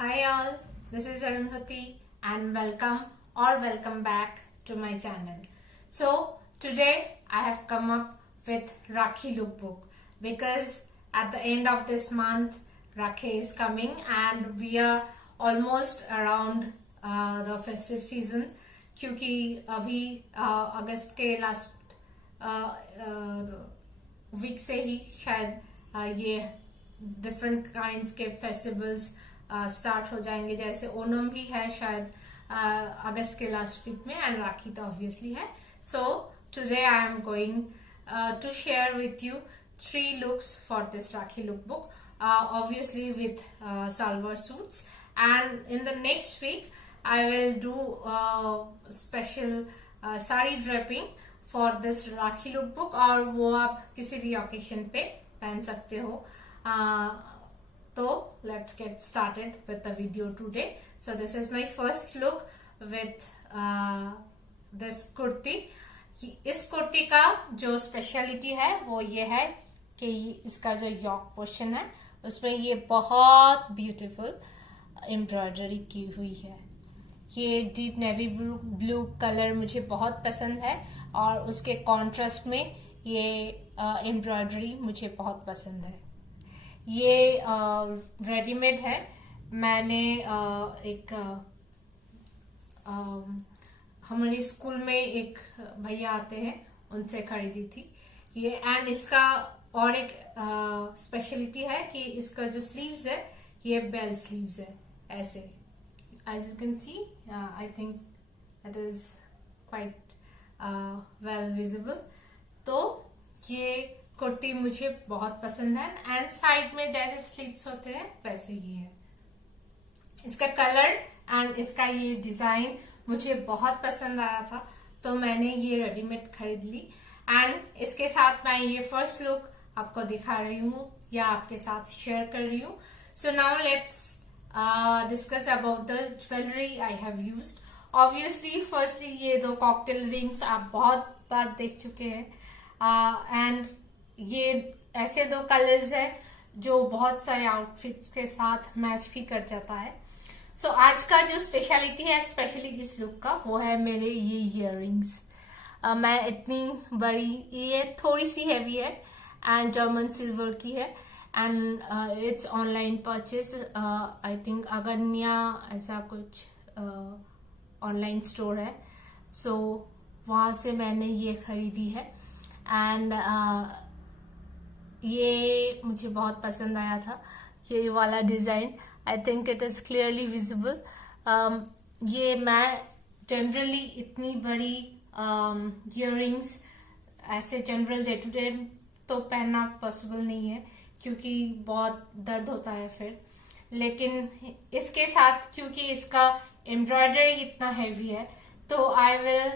Hi all, this is Arundhati and welcome back to my channel. So today I have come up with Rakhi lookbook because at the end of this month Rakhi is coming and we are almost around the festive season क्योंकि अभी अगस्त के last week से ही शायद ये different kinds के festivals start हो जाएंगे। जैसे ओणम भी है शायद अगस्त के लास्ट वीक में एंड राखी तो ऑब्वियसली है। So today I am going to share with you 3 looks for this Rakhi lookbook, obviously with salwar suits, and in the next week I will do special sari draping for this Rakhi lookbook और वो आप किसी भी occasion पे पहन सकते हो। तो let's get started with the video today. So this is my first look with this kurti. इस कुर्ती का जो स्पेशलिटी है वो ये है कि इसका जो यॉक पोर्शन है उसमें ये बहुत ब्यूटीफुल एम्ब्रॉयडरी की हुई है। ये डीप नेवी ब्लू कलर मुझे बहुत पसंद है और उसके कॉन्ट्रास्ट में ये एम्ब्रॉयडरी मुझे बहुत पसंद है। ये रेडीमेड है। मैंने एक हमारे स्कूल में एक भैया आते हैं उनसे खरीदी थी ये। एंड इसका और एक स्पेशलिटी है कि इसका जो स्लीव्स है ये बेल स्लीव्स है ऐसे। As you can see I think it is quite well visible. तो ये कुर्ती मुझे बहुत पसंद है एंड साइड में जैसे स्लीव्स होते हैं वैसे ही है। इसका कलर एंड इसका ये डिजाइन मुझे बहुत पसंद आया था तो मैंने ये रेडीमेड खरीद ली एंड इसके साथ मैं ये फर्स्ट लुक आपको दिखा रही हूँ या आपके साथ शेयर कर रही हूँ। So now let's discuss about the jewellery I have used. Obviously firstly ये 2 कॉकटेल रिंग्स आप बहुत बार देख चुके हैं एंड ये ऐसे 2 कलर्स है जो बहुत सारे आउटफिट्स के साथ मैच भी कर जाता है। सो आज का जो स्पेशलिटी है स्पेशली इस लुक का वो है मेरे ये इयररिंग्स। मैं इतनी बड़ी, ये थोड़ी सी हैवी है एंड जर्मन सिल्वर की है and it's online purchase. I think अगन्या ऐसा कुछ ऑनलाइन स्टोर है। सो वहाँ से मैंने ये खरीदी है एंड ये मुझे बहुत पसंद आया था ये वाला design. I think it is clearly visible. ये मैं जनरली इतनी बड़ी इयररिंग्स ऐसे जनरल डे टू डे तो पहनना पॉसिबल नहीं है क्योंकि बहुत दर्द होता है फिर। लेकिन इसके साथ क्योंकि इसका एम्ब्रॉयडरी इतना हैवी है तो आई विल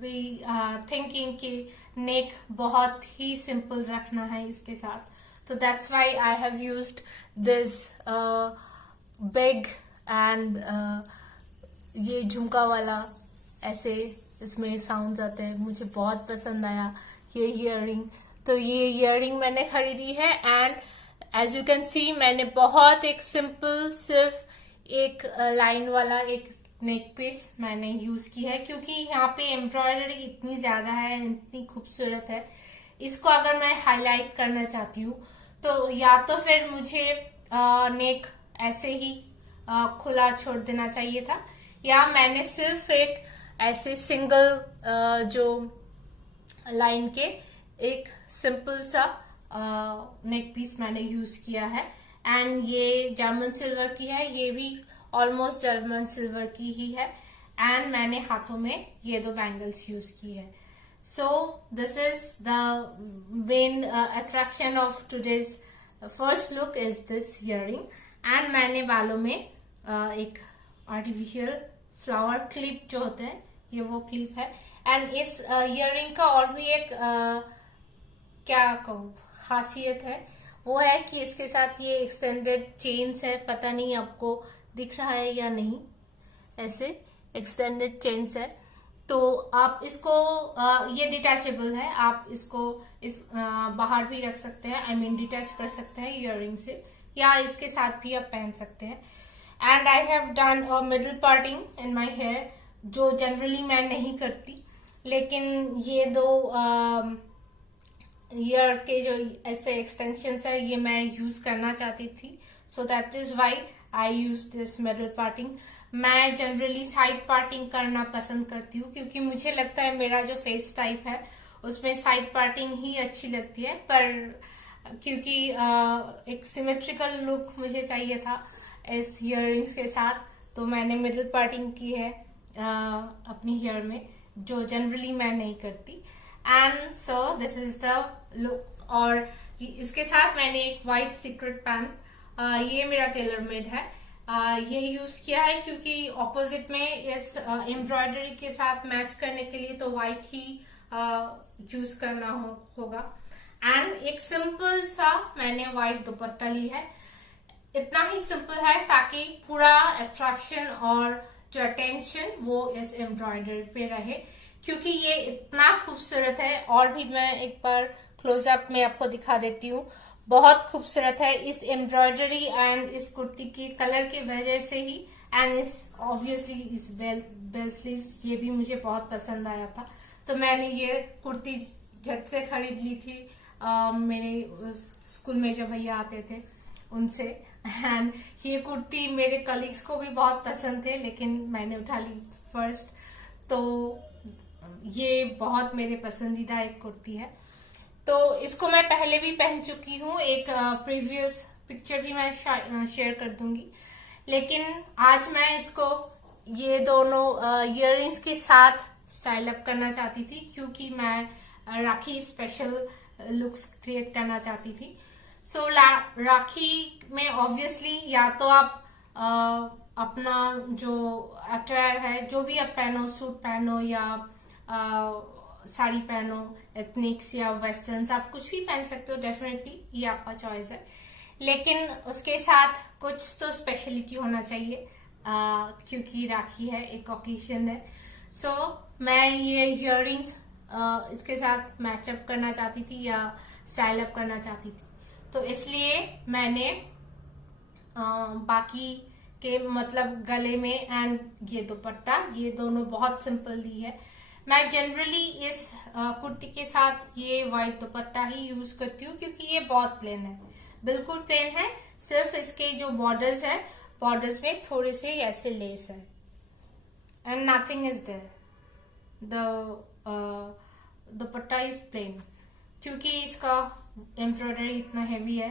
बी थिंकिंग कि नेक बहुत ही सिंपल रखना है इसके साथ। तो that's why I have used this big and ये झुमका वाला ऐसे इसमें साउंड्स आते हैं। मुझे बहुत पसंद आया ये ईयररिंग। तो ये ईयररिंग मैंने खरीदी है and as you can see मैंने बहुत एक सिंपल सिर्फ एक लाइन वाला एक नेक पीस मैंने यूज की है क्योंकि यहाँ पे एम्ब्रॉयडरी इतनी ज्यादा है, इतनी खूबसूरत है। इसको अगर मैं हाईलाइट करना चाहती हूँ तो या तो फिर मुझे नेक ऐसे ही खुला छोड़ देना चाहिए था या मैंने सिर्फ एक ऐसे सिंगल जो लाइन के एक सिंपल सा नेक पीस मैंने यूज किया है एंड ये जर्मन सिल्वर की है। ये भी ऑलमोस्ट जर्मन सिल्वर की ही है एंड मैंने हाथों में ये 2 बैंगल्स यूज की है। सो this is the main attraction of today's first look is this earring and मैंने बालों में एक आर्टिफिशियल फ्लावर क्लिप जो होते हैं ये वो क्लिप है एंड इस इयररिंग का और भी एक क्या कहूँ खासियत है वो है कि इसके साथ ये एक्सटेंडेड चेन्स है। पता नहीं आपको दिख रहा है या नहीं, ऐसे एक्सटेंडेड चेन्स है। तो आप इसको ये डिटैचेबल है, आप इसको इस बाहर भी रख सकते हैं, आई मीन डिटैच कर सकते हैं इयररिंग से या इसके साथ भी आप पहन सकते हैं। And I have done a middle parting in my hair, जो जनरली मैं नहीं करती, लेकिन ये दो ईयर के जो ऐसे एक्सटेंशंस है ये मैं यूज करना चाहती थी, so that is why I use this middle parting. मैं जनरली साइड पार्टिंग करना पसंद करती हूँ, क्योंकि मुझे लगता है मेरा जो फेस टाइप है उसमें साइड पार्टिंग ही अच्छी लगती है, पर क्योंकि एक सिमेट्रिकल लुक मुझे चाहिए था इस ईयररिंग्स के साथ, तो मैंने मिडल पार्टिंग की है अपनी हेयर में, जो जनरली मैं नहीं करती। And so this is the look. और इसके साथ मैंने एक वाइट सीक्रेट पैंट, ये मेरा टेलर मेड है, ये यूज किया है क्योंकि ऑपोजिट में इस एम्ब्रॉयडरी के साथ मैच करने के लिए तो वाइट ही यूज करना होगा। एंड एक सिंपल सा मैंने व्हाइट दुपट्टा ली है, इतना ही सिंपल है ताकि पूरा अट्रैक्शन और जो अटेंशन वो इस एम्ब्रॉयडरी पे रहे, क्योंकि ये इतना खूबसूरत है। और भी मैं एक बार क्लोजअप में आपको दिखा देती हूँ, बहुत खूबसूरत है इस एम्ब्रॉयडरी एंड इस कुर्ती के कलर की वजह से ही, एंड इस ऑब्वियसली इस बेल स्लीव्स, ये भी मुझे बहुत पसंद आया था, तो मैंने ये कुर्ती झट से खरीद ली थी मेरे स्कूल में जो भैया आते थे उनसे। एंड ये कुर्ती मेरे कलीग्स को भी बहुत पसंद थे, लेकिन मैंने उठा ली फर्स्ट, तो ये बहुत मेरे पसंदीदा एक कुर्ती है। तो इसको मैं पहले भी पहन चुकी हूँ, एक प्रीवियस पिक्चर भी मैं शेयर कर दूंगी, लेकिन आज मैं इसको ये दोनों इयररिंग्स के साथ स्टाइल अप करना चाहती थी, क्योंकि मैं राखी स्पेशल लुक्स क्रिएट करना चाहती थी। सो राखी में ऑब्वियसली या तो आप अपना जो अटायर है, जो भी आप पहनो, सूट पहनो या साड़ी पहनो, एथनिक्स या वेस्टर्न्स, आप कुछ भी पहन सकते हो, डेफिनेटली ये आपका चॉइस है, लेकिन उसके साथ कुछ तो स्पेशलिटी होना चाहिए, क्योंकि राखी है, एक ओकेजन है। सो मैं ये इयररिंग्स इसके साथ मैचअप करना चाहती थी या स्टाइल अप करना चाहती थी, तो इसलिए मैंने बाकी के मतलब गले में एंड ये दुपट्टा, ये दोनों बहुत सिंपल ली है। मैं जनरली इस कुर्ती के साथ ये वाइट दुपट्टा ही यूज करती हूँ, क्योंकि ये बहुत प्लेन है, बिल्कुल प्लेन है, सिर्फ इसके जो बॉर्डर्स है, बॉर्डर्स में थोड़े से ऐसे लेस है, and nothing is there. The dupatta is plain, क्योंकि इसका एम्ब्रॉयडरी इतना हेवी है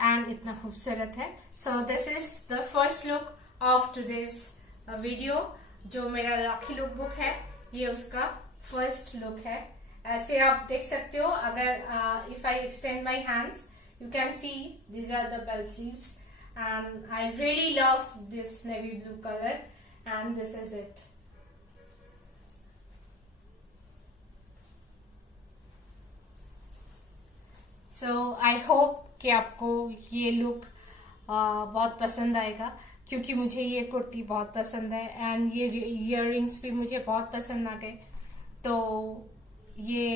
एंड इतना खूबसूरत है। सो this is the first look of today's video. जो मेरा राखी लुक बुक है, ये उसका फर्स्ट लुक है। ऐसे आप देख सकते हो, अगर if I extend my hands, you can see these are the bell sleeves, and I really love this navy blue color, and this is it. So I hope कि आपको ये लुक बहुत पसंद आएगा, क्योंकि मुझे ये कुर्ती बहुत पसंद है एंड ये इयररिंग्स भी मुझे बहुत पसंद आ गए। तो ये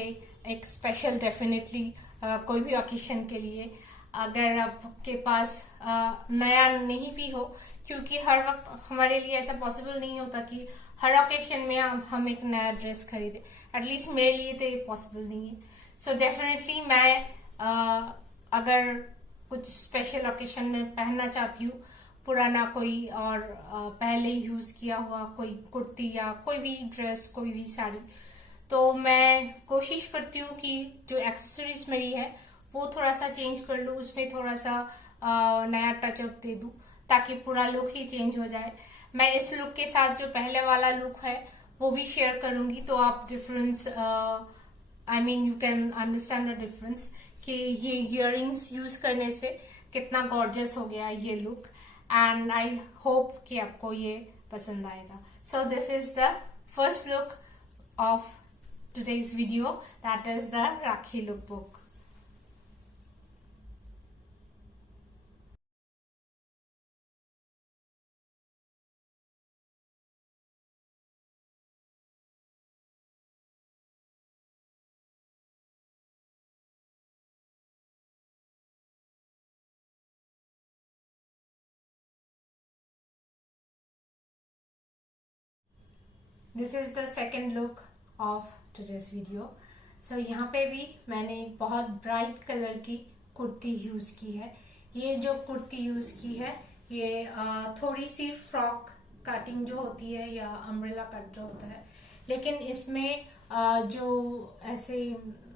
एक स्पेशल डेफिनेटली कोई भी ओकेशन के लिए, अगर आपके पास नया नहीं भी हो, क्योंकि हर वक्त हमारे लिए ऐसा पॉसिबल नहीं होता कि हर ओकेशन में हम एक नया ड्रेस खरीदें, एटलीस्ट मेरे लिए तो ये पॉसिबल नहीं है। सो डेफिनेटली मैं अगर कुछ स्पेशल ओकेशन में पहनना चाहती हूँ, पुराना कोई और पहले यूज किया हुआ कोई कुर्ती या कोई भी ड्रेस, कोई भी साड़ी, तो मैं कोशिश करती हूँ कि जो एक्सेसरीज मेरी है वो थोड़ा सा चेंज कर लूँ, उसमें थोड़ा सा नया टचअप दे दूँ, ताकि पूरा लुक ही चेंज हो जाए। मैं इस लुक के साथ जो पहले वाला लुक है वो भी शेयर करूंगी, तो आप difference I mean you can understand the difference कि ये इयररिंग्स यूज करने से कितना गॉर्जियस हो गया ये लुक, एंड आई होप कि आपको ये पसंद आएगा। So this is the first look of today's video, that is the Rakhi lookbook. This is the second look of today's video. So यहाँ पे भी मैंने एक बहुत ब्राइट कलर की कुर्ती यूज़ की है। ये जो कुर्ती यूज़ की है ये थोड़ी सी फ्रॉक कटिंग जो होती है या अम्ब्रेला कट जो होता है, लेकिन इसमें जो ऐसे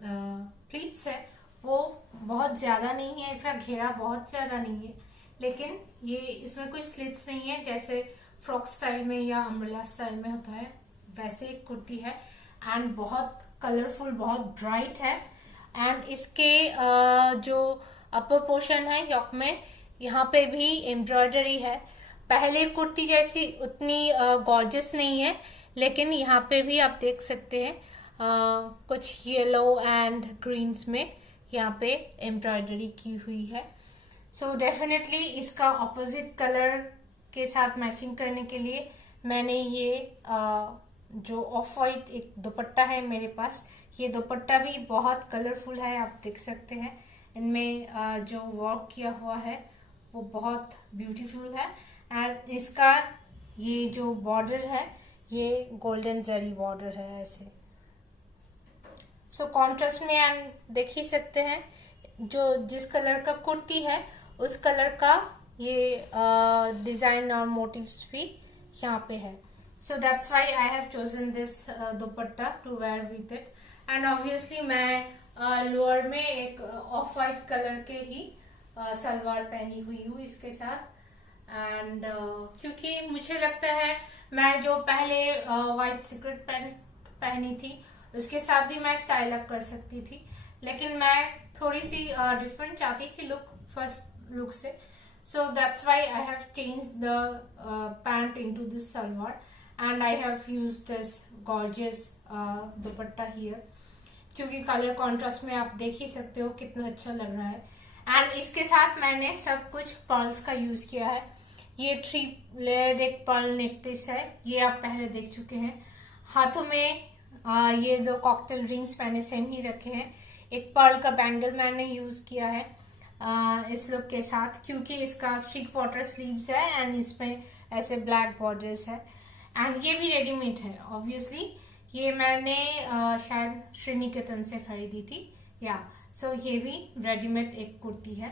प्लीट्स है वो बहुत ज़्यादा नहीं है, इसका घेरा बहुत ज़्यादा नहीं है, लेकिन ये इसमें कोई स्लिट्स नहीं है जैसे फ्रॉक स्टाइल में या अम्ब्रेला स्टाइल में होता है, वैसे एक कुर्ती है। एंड बहुत कलरफुल, बहुत ब्राइट है। एंड इसके जो अपर पोर्शन है योक में, यहाँ पे भी एम्ब्रॉयडरी है। पहले कुर्ती जैसी उतनी गॉर्जियस नहीं है, लेकिन यहाँ पे भी आप देख सकते हैं कुछ येलो एंड ग्रीन्स में यहाँ पे एम्ब्रॉयडरी की हुई है। सो डेफिनेटली इसका ऑपोजिट कलर के साथ मैचिंग करने के लिए मैंने ये जो ऑफ वाइट एक दुपट्टा है मेरे पास, ये दुपट्टा भी बहुत कलरफुल है, आप देख सकते हैं। इनमें जो वर्क किया हुआ है वो बहुत ब्यूटीफुल है। एंड इसका ये जो बॉर्डर है ये गोल्डन जरी बॉर्डर है ऐसे। सो कॉन्ट्रास्ट में एंड देख ही सकते हैं जो जिस कलर का कुर्ती है उस कलर का ये डिज़ाइन और मोटिव्स भी यहाँ पे है। So that's why I have chosen this dupatta to wear with it. And obviously मैं लोअर में एक ऑफ वाइट कलर के ही सलवार पहनी हुई हूँ इसके साथ। एंड क्योंकि मुझे लगता है मैं जो पहले वाइट सीक्रेट पैंट पहनी थी उसके साथ भी मैं स्टाइल अप कर सकती थी, लेकिन मैं थोड़ी सी डिफरेंट चाहती थी लुक फर्स्ट लुक से। सो that's why I have change the pant into this salwar and I have use this gorgeous dupatta here, क्योंकि कलर कॉन्ट्रास्ट में आप देख ही सकते हो कितना अच्छा लग रहा है। एंड इसके साथ मैंने सब कुछ पर्ल्स का यूज किया है। ये 3 लेयर्ड एक पर्ल नेकपीस है, ये आप पहले देख चुके हैं। हाथों में ये 2 कॉकटेल रिंग्स मैंने सेम ही रखे हैं। एक पर्ल का बैंगल मैंने यूज किया है इस लुक के साथ, क्योंकि इसका 3/4 स्लीव्स है एंड इसमें ऐसे ब्लैक बॉर्डर्स है। एंड ये भी रेडीमेड है ऑब्वियसली, ये मैंने शायद श्रीनिकेतन से खरीदी थी या सो ये भी रेडीमेड एक कुर्ती है।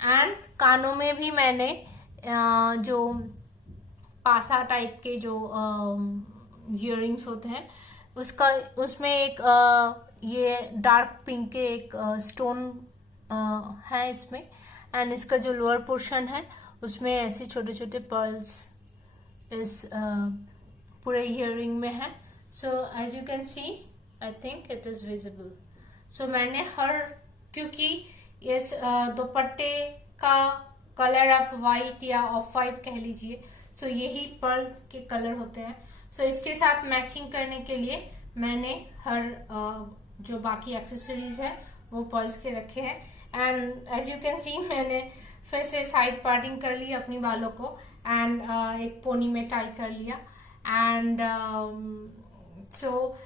एंड कानों में भी मैंने जो पासा टाइप के जो इयररिंग्स होते हैं उसमें एक ये डार्क पिंक के एक स्टोन है इसमें। एंड इसका जो लोअर पोर्शन है उसमें ऐसे छोटे छोटे पर्ल्स इस पूरे इयररिंग में है। So as you can see I think it is visible. So मैंने क्योंकि इस दुपट्टे का कलर आप वाइट या ऑफ वाइट कह लीजिए, सो यही पर्ल के कलर होते हैं। सो इसके साथ मैचिंग करने के लिए मैंने जो बाकी एक्सेसरीज है वो पर्ल्स के रखे हैं। And as you can see मैंने फिर से साइड पार्टिंग कर ली अपनी बालों को एंड एक पोनी में टाई कर लिया। एंड सो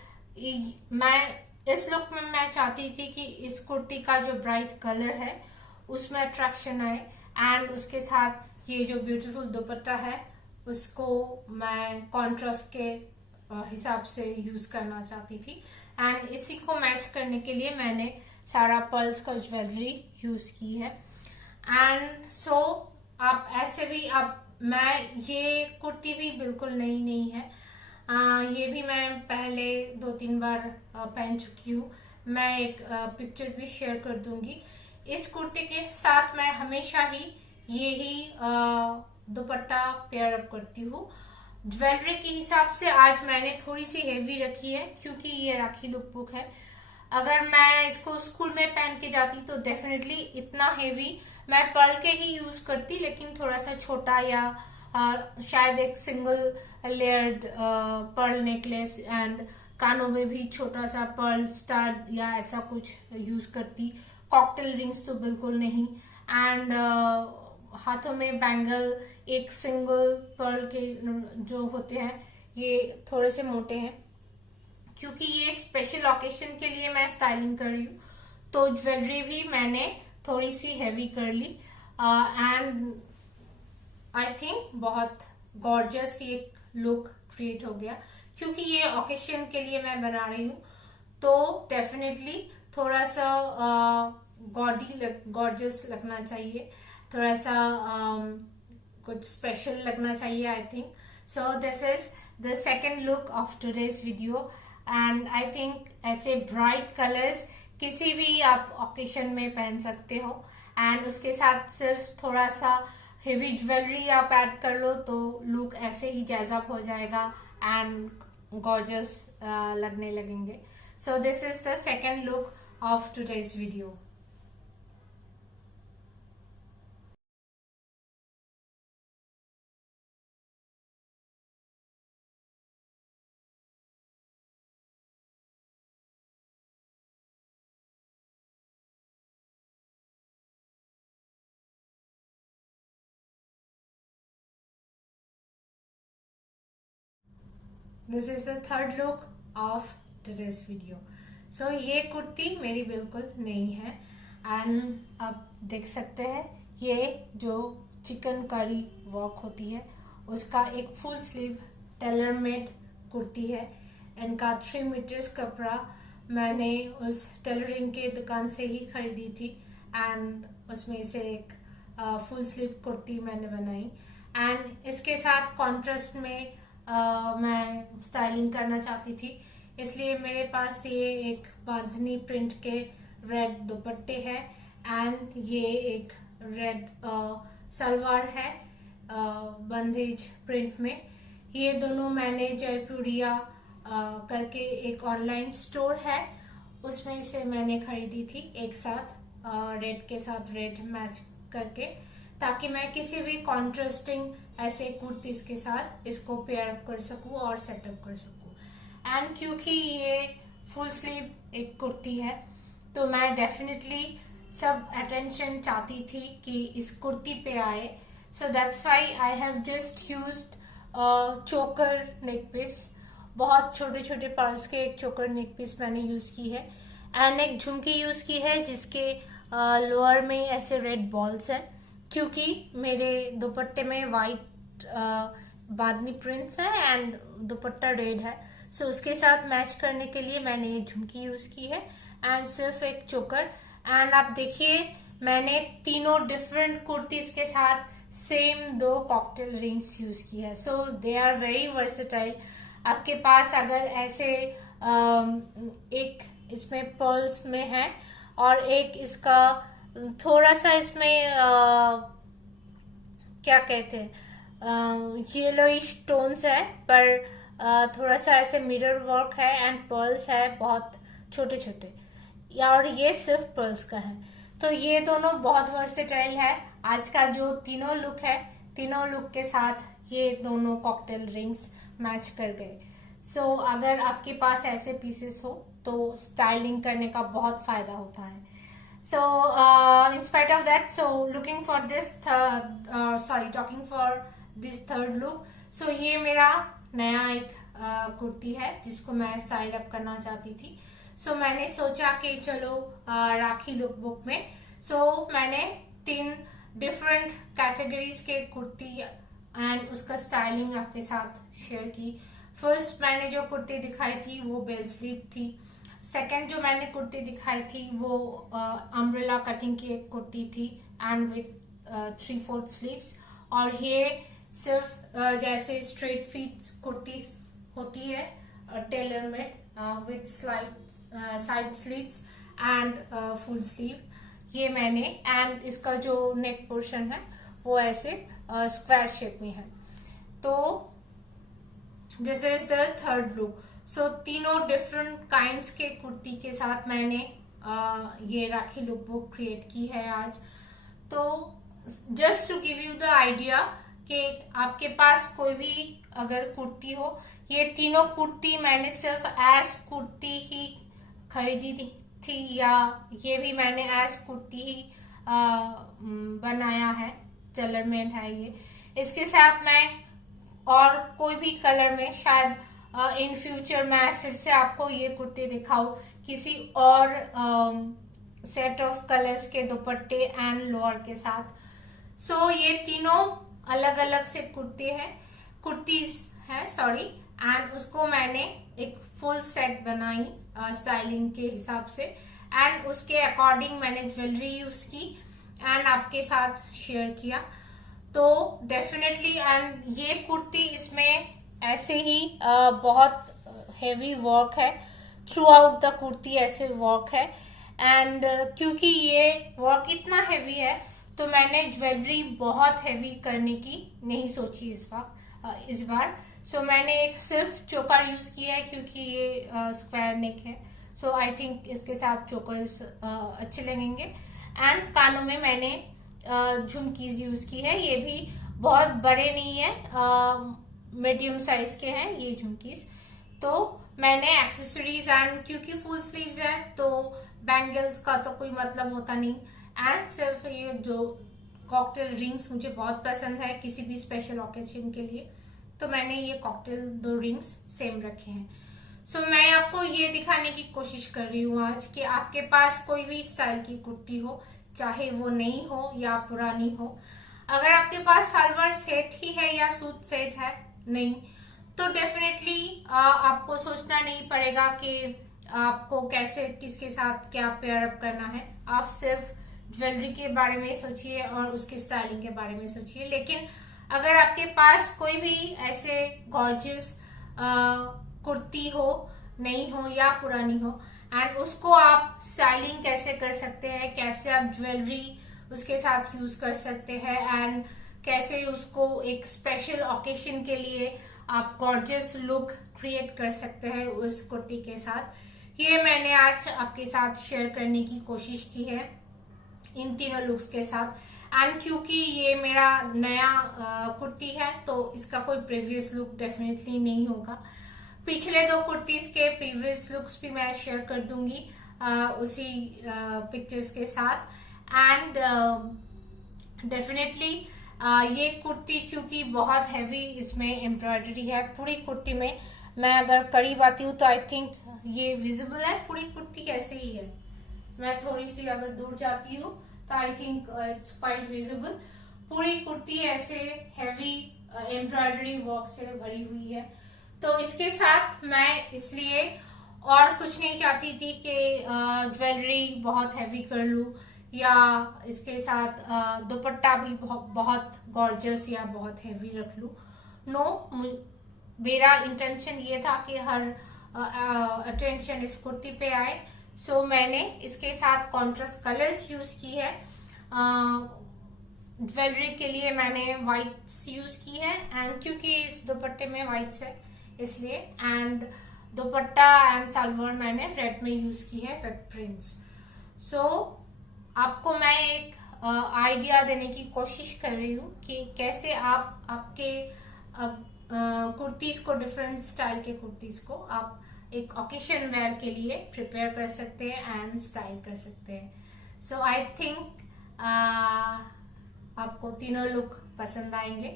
मैं इस लुक में मैं चाहती थी कि इस कुर्ती का जो ब्राइट कलर है उसमें अट्रैक्शन आए एंड उसके साथ ये जो ब्यूटीफुल दुपट्टा है उसको मैं कॉन्ट्रास्ट के हिसाब से यूज करना चाहती थी। एंड इसी को मैच करने के लिए मैंने सारा पर्ल्स का ज्वेलरी यूज की है। एंड सो आप ऐसे भी मैं ये कुर्ती भी बिल्कुल नई नहीं है, ये भी मैं पहले 2-3 बार पहन चुकी हूँ। मैं एक पिक्चर भी शेयर कर दूंगी। इस कुर्ती के साथ मैं हमेशा ही यही दुपट्टा पेयर अप करती हूँ। ज्वेलरी के हिसाब से आज मैंने थोड़ी सी हेवी रखी है क्योंकि ये राखी लुक बुक है। अगर मैं इसको स्कूल में पहन के जाती तो डेफिनेटली इतना हेवी मैं पर्ल के ही यूज करती, लेकिन थोड़ा सा छोटा या शायद एक single layered Perl necklace and कानों में भी छोटा सा पर्ल स्टार या ऐसा कुछ यूज करती। कॉकटेल रिंग्स तो बिल्कुल नहीं। एंड हाथों में बैंगल एक सिंगल पर्ल के जो होते हैं ये थोड़े से मोटे हैं, क्योंकि ये स्पेशल ओकेजन के लिए मैं स्टाइलिंग कर रही हूँ, तो ज्वेलरी भी मैंने थोड़ी सी हैवी कर ली। एंड आई थिंक बहुत गॉर्जियस एक लुक क्रिएट हो गया, क्योंकि ये ओकेशन के लिए मैं बना रही हूँ, तो डेफिनेटली थोड़ा सा गॉर्जियस लगना चाहिए, थोड़ा सा कुछ स्पेशल लगना चाहिए I think. So this is the second look of today's video and I think ऐसे ब्राइट कलर्स किसी भी आप ओकेशन में पहन सकते हो एंड उसके साथ सिर्फ थोड़ा सा हेवी ज्वेलरी आप ऐड कर लो तो लुक ऐसे ही जैज़अप हो जाएगा एंड गॉर्जियस लगने लगेंगे. So this is the second look of today's video. This is the third look of today's video. So ये कुर्ती मेरी बिल्कुल नई है एंड आप देख सकते हैं ये जो चिकन कारी वर्क होती है उसका एक full sleeve tailor made kurti है. इनका 3 मीटर्स कपड़ा मैंने उस टेलरिंग के दुकान से ही खरीदी थी एंड उसमें से एक फुल स्लीव कुर्ती मैंने बनाई एंड इसके साथ कॉन्ट्रास्ट में मैं स्टाइलिंग करना चाहती थी, इसलिए मेरे पास ये एक बांधनी प्रिंट के रेड दुपट्टे है एंड ये एक रेड सलवार है बंदेज प्रिंट में. ये दोनों मैंने जयपुरिया करके एक ऑनलाइन स्टोर है उसमें से मैंने खरीदी थी एक साथ, रेड के साथ रेड मैच करके, ताकि मैं किसी भी कॉन्ट्रास्टिंग ऐसे कुर्तीज के साथ इसको पेयर अप कर सकूं और सेटअप कर सकूं. एंड क्योंकि ये फुल स्लीव एक कुर्ती है तो मैं डेफिनेटली सब अटेंशन चाहती थी कि इस कुर्ती पे आए. So that's why I have just used चोकर नेक पीस. बहुत छोटे छोटे पर्ल्स के एक चोकर नेक पीस मैंने यूज़ की है एंड एक झुमकी यूज़ की है जिसके लोअर में ऐसे रेड बॉल्स हैं, क्योंकि मेरे दुपट्टे में वाइट बांधनी प्रिंट्स है एंड दुपट्टा रेड है. सो उसके साथ मैच करने के लिए मैंने ये झुमकी यूज़ की है एंड सिर्फ एक चोकर. एंड आप देखिए मैंने तीनों डिफरेंट कुर्तीज के साथ सेम 2 कॉकटेल रिंग्स यूज़ की है. सो दे आर वेरी वर्सेटाइल. आपके पास अगर ऐसे एक इसमें पर्ल्स में है और एक इसका थोड़ा सा इसमें क्या कहते हैं येलोइश टोन्स है पर थोड़ा सा ऐसे मिरर वर्क है एंड पर्ल्स है बहुत छोटे छोटे, और ये सिर्फ पर्ल्स का है. तो ये दोनों बहुत वर्सेटाइल है. आज का जो तीनों लुक है तीनों लुक के साथ ये दोनों कॉकटेल रिंग्स मैच कर गए. सो अगर आपके पास ऐसे पीसेस हो तो स्टाइलिंग करने का बहुत फायदा होता है. So in spite of that, so looking for this talking for this third look. So ये मेरा नया एक कुर्ती है जिसको मैं स्टाइल अप करना चाहती थी. So मैंने सोचा कि चलो राखी लुक बुक में मैंने 3 डिफरेंट कैटेगरीज के कुर्ती एंड उसका स्टाइलिंग आपके साथ शेयर की. फर्स्ट मैंने जो कुर्ती दिखाई थी वो बेल स्लीव थी. सेकेंड जो मैंने कुर्ती दिखाई थी वो अम्ब्रेला कटिंग की एक कुर्ती थी एंड विथ 3/4 स्लीव्स. और ये सिर्फ जैसे स्ट्रेट फिट कुर्ती होती है tailor made with side sleeves and full sleeve, ये मैंने एंड इसका जो नेक पोर्शन है वो ऐसे स्क्वायर शेप में है. तो this is the third look. So तीनों डिफरेंट काइंड्स के कुर्ती के साथ मैंने ये राखी लुक बुक क्रिएट की है आज. तो just to give you the idea कि आपके पास कोई भी अगर कुर्ती हो, ये तीनों कुर्ती मैंने सिर्फ एज कुर्ती ही खरीदी थी या ये भी मैंने एज कुर्ती ही बनाया है, टेलर मेड है ये. इसके साथ मैं और कोई भी कलर में शायद इन फ्यूचर मैं फिर से आपको ये कुर्ती दिखाऊं किसी और सेट ऑफ कलर्स के दुपट्टे एंड लोअर के साथ. सो ये तीनों अलग अलग से कुर्तीज है एंड उसको मैंने एक फुल सेट बनाई स्टाइलिंग के हिसाब से, एंड उसके अकॉर्डिंग मैंने ज्वेलरी यूज की एंड आपके साथ शेयर किया। तो डेफिनेटली, एंड ये कुर्ती इसमें ऐसे ही बहुत हेवी वर्क है, थ्रू आउट द कुर्ती ऐसे वर्क है। एंड क्योंकि ये वर्क इतना हेवी है तो मैंने ज्वेलरी बहुत हेवी करने की नहीं सोची इस बार। सो मैंने एक सिर्फ चोकर यूज किया है क्योंकि ये स्क्वायर नेक है, सो आई थिंक इसके साथ चोकर्स अच्छे लगेंगे। एंड कानों में मैंने झुमकीज यूज की है, ये भी बहुत बड़े नहीं है, मीडियम साइज के हैं ये झुमकीज। तो मैंने एक्सेसरीज एंड क्योंकि फुल स्लीव्स है तो बैंगल्स का तो कोई मतलब होता नहीं, एंड सिर्फ ये जो कॉकटेल रिंग्स मुझे बहुत पसंद है किसी भी स्पेशल ओकेजन के लिए, तो मैंने ये कॉकटेल 2 रिंग्स सेम रखे हैं। सो मैं आपको ये दिखाने की कोशिश कर रही हूँ आज कि आपके पास कोई भी स्टाइल की कुर्ती हो, चाहे वो नई हो या पुरानी हो, अगर आपके पास सलवार सेट ही है या सूट सेट है नहीं, तो डेफिनेटली आपको सोचना नहीं पड़ेगा कि आपको कैसे किसके साथ क्या पेयर अप करना है। आप सिर्फ ज्वेलरी के बारे में सोचिए और उसके स्टाइलिंग के बारे में सोचिए। लेकिन अगर आपके पास कोई भी ऐसे गॉर्जियस कुर्ती हो, नई हो या पुरानी हो, एंड उसको आप स्टाइलिंग कैसे कर सकते हैं, कैसे आप ज्वेलरी उसके साथ यूज कर सकते हैं, एंड कैसे उसको एक स्पेशल ओकेशन के लिए आप गॉर्जियस लुक क्रिएट कर सकते हैं उस कुर्ती के साथ, ये मैंने आज आपके साथ शेयर करने की कोशिश की है इन तीनों लुक्स के साथ। एंड क्योंकि ये मेरा नया कुर्ती है तो इसका कोई प्रीवियस लुक डेफिनेटली नहीं होगा। पिछले 2 कुर्तीज के प्रीवियस लुक्स भी मैं शेयर कर दूंगी उसी पिक्चर्स के साथ। एंड डेफिनेटली ये कुर्ती क्योंकि बहुत हैवी इसमें एम्ब्रॉयडरी है पूरी कुर्ती में, मैं अगर करीब आती हूँ तो आई थिंक ये विजिबल है, पूरी कुर्ती कैसे ही है, मैं थोड़ी सी अगर दूर जाती हूँ तो I think it's quite visible. पूरी कुर्ती ऐसे हैवी एम्ब्रॉयडरी वर्क से भरी हुई है। तो इसके साथ मैं इसलिए और कुछ नहीं चाहती थी कि ज्वेलरी बहुत हैवी कर लूँ या इसके साथ दुपट्टा भी बहुत गॉर्जियस या बहुत हैवी रख लूँ। नो, मेरा इंटेंशन ये था कि हर अटेंशन इस कुर्ती पे आए। सो मैंने इसके साथ कॉन्ट्रास्ट कलर्स यूज की है। ज्वेलरी के लिए मैंने वाइट्स यूज की है, एंड क्योंकि इस दुपट्टे में वाइट्स है इसलिए, एंड दुपट्टा एंड सलवार मैंने रेड में यूज की है विद प्रिंट्स। सो आपको मैं एक आइडिया देने की कोशिश कर रही हूँ कि कैसे आप आपके कुर्तीज को, डिफरेंट स्टाइल के कुर्तीज को आप एक ओकेशन वेयर के लिए प्रिपेयर कर सकते हैं एंड स्टाइल कर सकते हैं। सो आई थिंक आपको तीनों लुक पसंद आएंगे।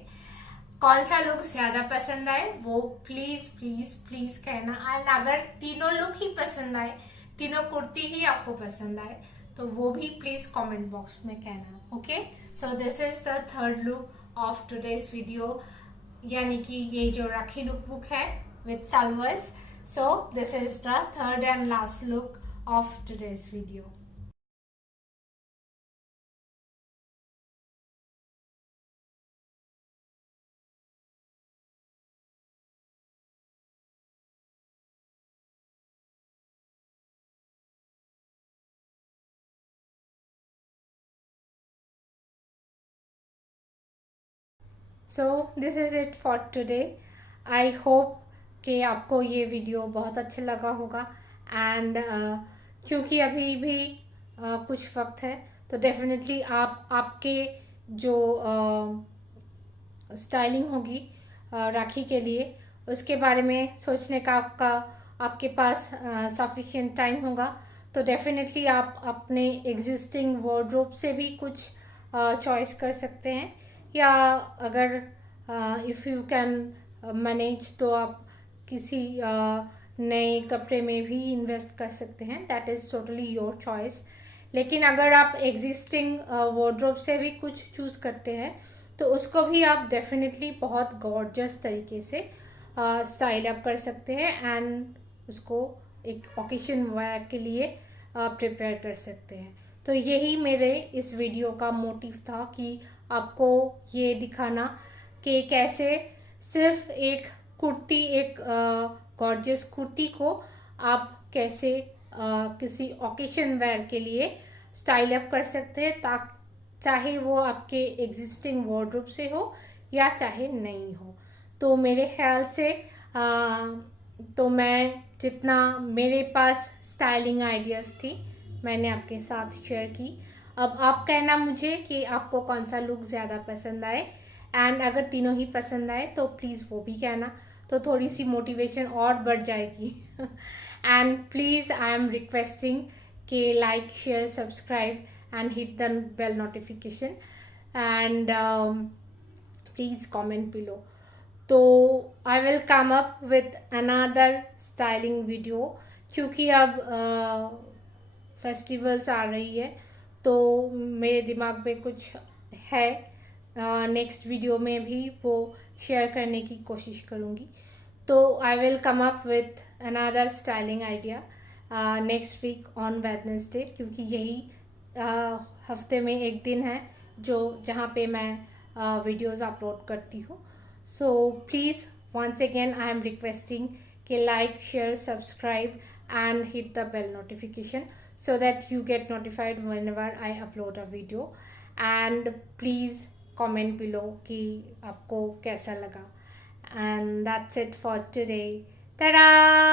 कौन सा लुक ज्यादा पसंद आए वो प्लीज प्लीज प्लीज कहना, एंड अगर तीनों लुक ही पसंद आए, तीनों कुर्ती ही आपको पसंद आए, तो वो भी प्लीज कमेंट बॉक्स में कहना। Okay, so this is the third look of today's video, यानी कि ये जो राखी लुक बुक है with सलवर्स। So this is the third and last look of today's video. So this is it for today. I hope कि आपको ये video बहुत अच्छा लगा होगा, एंड क्योंकि अभी भी कुछ वक्त है तो डेफिनेटली आप आपके जो स्टाइलिंग होगी राखी के लिए उसके बारे में सोचने का आपके पास सफिशिएंट टाइम होगा, तो डेफिनेटली आप अपने एग्जिस्टिंग वार्डरोब से भी कुछ चॉइस कर सकते हैं, या अगर इफ़ यू कैन मैनेज तो आप किसी नए कपड़े में भी इन्वेस्ट कर सकते हैं, that is totally your choice. लेकिन अगर आप एग्जिस्टिंग वार्डरोब से भी कुछ चूज़ करते हैं तो उसको भी आप डेफिनेटली बहुत गॉर्जियस तरीके से स्टाइल अप कर सकते हैं एंड उसको एक ओकेशन वेयर के लिए प्रिपेयर कर सकते हैं। तो यही मेरे इस वीडियो का मोटिव था कि आपको ये दिखाना कि कैसे सिर्फ एक कुर्ती, एक गॉर्जियस कुर्ती को आप कैसे किसी ओकेशन वेयर के लिए स्टाइल अप कर सकते हैं, चाहे वो आपके एग्जिस्टिंग वार्डरोब से हो या चाहे नहीं हो। तो मेरे ख्याल से तो मैं जितना मेरे पास स्टाइलिंग आइडियाज़ थी मैंने आपके साथ शेयर की। अब आप कहना मुझे कि आपको कौन सा लुक ज़्यादा पसंद आए, एंड अगर तीनों ही पसंद आए तो प्लीज़ वो भी कहना, तो थोड़ी सी मोटिवेशन और बढ़ जाएगी। And please I am requesting कि like, share, subscribe and hit the bell notification and please comment below. तो I will come up with another styling video, क्योंकि अब फेस्टिवल्स आ रही है तो मेरे दिमाग में कुछ है, नेक्स्ट वीडियो में भी वो शेयर करने की कोशिश करूँगी। तो I will come up with another styling idea next week on Wednesday, क्योंकि यही हफ्ते में एक दिन है जहाँ पे मैं वीडियोस अपलोड करती हूँ। So please, once again I am requesting कि like, share, subscribe and hit the bell notification so that you get notified whenever I upload a video, and please comment below कि आपको कैसा लगा। And that's it for today. Ta-da!